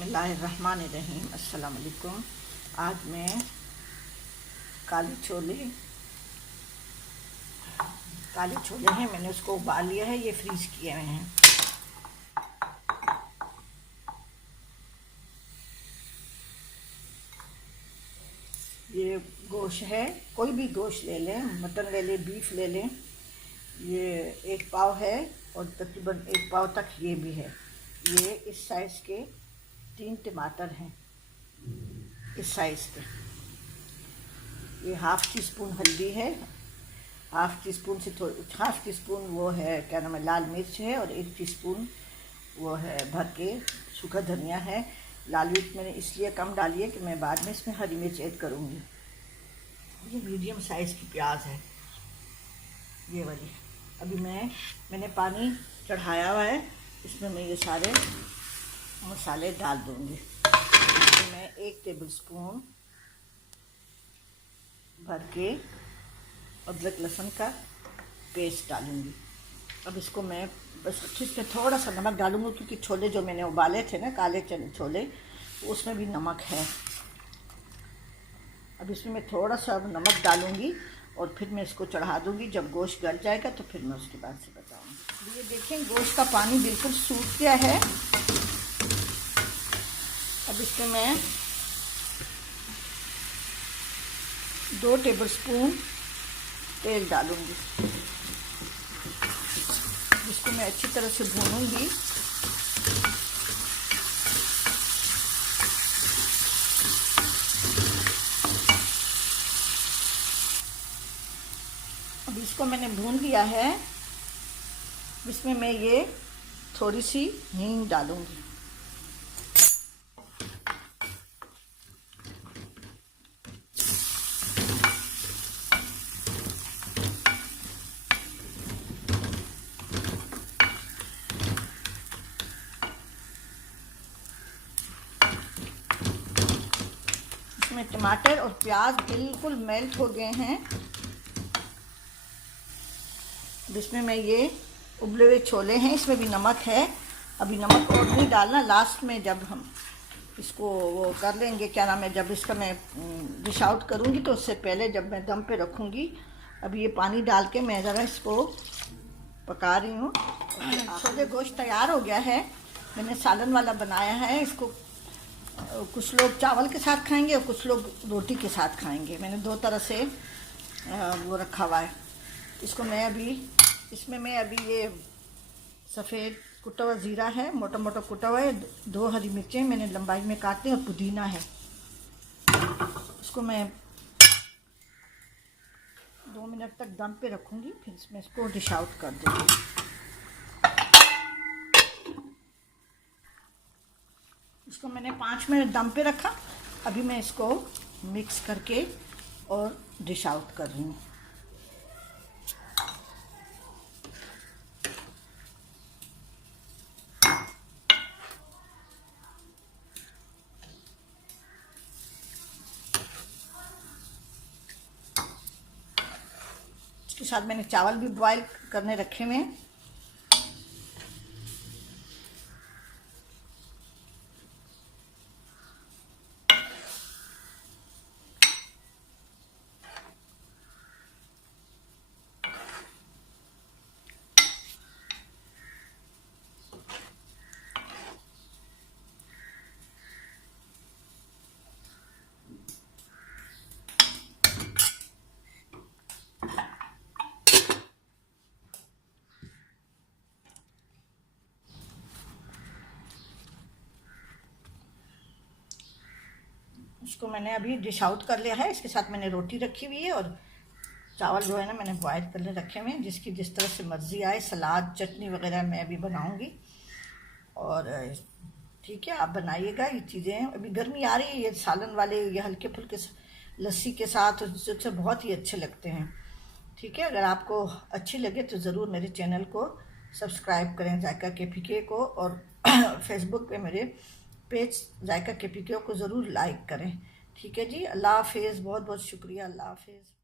बिस्मिल्लाहिर्रहमानिर्रहीम। अस्सलाम वालेकुम। आज मैं काले छोले हैं, मैंने उसको उबाल लिया है, ये फ्रीज किए हुए हैं। ये गोश्त है, कोई भी गोश्त ले लें, मटन ले लें, बीफ ले लें। ये 1 पाव है और तकरीबन 1 पाव तक ये भी है। ये इस साइज़ के 3 टमाटर हैं, इस साइज़ के। ये ½ टीस्पून हल्दी है, ½ टीस्पून से ½ टीस्पून वो है, क्या नाम है, लाल मिर्च है, और 1 टीस्पून वो है भर के सूखा धनिया है। लाल मिर्च मैंने इसलिए कम डाली है कि मैं बाद में इसमें हरी मिर्च ऐड करूँगी। ये मीडियम साइज़ की प्याज है, ये वाली। अभी मैंने पानी चढ़ाया हुआ है, इसमें मैं ये सारे मसाले डाल दूँगी। तो मैं 1 टेबलस्पून भर के अदरक लहसुन का पेस्ट डालूँगी। अब इसको मैं बस अच्छे से थोड़ा सा नमक डालूँगी, क्योंकि छोले जो मैंने उबाले थे ना, काले छोले, उसमें भी नमक है। अब इसमें मैं थोड़ा सा नमक डालूँगी और फिर मैं इसको चढ़ा दूँगी। जब गोश्त गल जाएगा तो फिर मैं उसके बाद से बताऊँगी। ये देखें, गोश्त का पानी बिल्कुल सूख गया है। अब इसमें मैं 2 टेबलस्पून तेल डालूँगी, जिसको मैं अच्छी तरह से भूनूँगी। अब इसको मैंने भून लिया है। इसमें मैं ये थोड़ी सी हींग डालूँगी। इसमें टमाटर और प्याज बिल्कुल मेल्ट हो गए हैं। इसमें मैं ये उबले हुए छोले हैं, इसमें भी नमक है। अभी नमक और नहीं डालना, लास्ट में जब हम इसको वो कर लेंगे, क्या नाम है, जब इसका मैं डिश आउट करूँगी तो उससे पहले जब मैं दम पे रखूँगी। अभी ये पानी डाल के मैं ज़रा इसको पका रही हूँ। छोले गोश्त तैयार हो गया है। मैंने सालन वाला बनाया है। इसको कुछ लोग चावल के साथ खाएंगे और कुछ लोग रोटी के साथ खाएंगे। मैंने 2 तरह से वो रखा हुआ है। इसको इसमें मैं अभी ये सफ़ेद कुटा हुआ ज़ीरा है, मोटा मोटा कुटा हुआ है, 2 हरी मिर्चें मैंने लंबाई में काटी, और पुदीना है। इसको मैं 2 मिनट तक दम पे रखूँगी, फिर इसमें इसको डिश आउट कर दूँगी। इसको मैंने 5 मिनट दम पे रखा। अभी मैं इसको मिक्स करके और डिश आउट कर रही हूँ। इसके साथ मैंने चावल भी बॉईल करने रखे हुए हैं। इसको मैंने अभी डिश आउट कर लिया है। इसके साथ मैंने रोटी रखी हुई है, और चावल जो है ना मैंने बॉयल करने रखे हुए हैं। जिसकी जिस तरह से मर्ज़ी आए, सलाद चटनी वगैरह मैं अभी बनाऊंगी। और ठीक है, आप बनाइएगा ये चीज़ें। अभी गर्मी आ रही है, ये सालन वाले, ये हल्के फुल्के लस्सी के साथ उससे बहुत ही अच्छे लगते हैं। ठीक है, अगर आपको अच्छी लगे तो ज़रूर मेरे चैनल को सब्सक्राइब करें, जायका KPK को, और फेसबुक पे मेरे पेज जायका KPK को ज़रूर लाइक करें। ठीक है जी, अल्लाह हाफिज़। बहुत बहुत शुक्रिया, अल्लाह हाफिज़।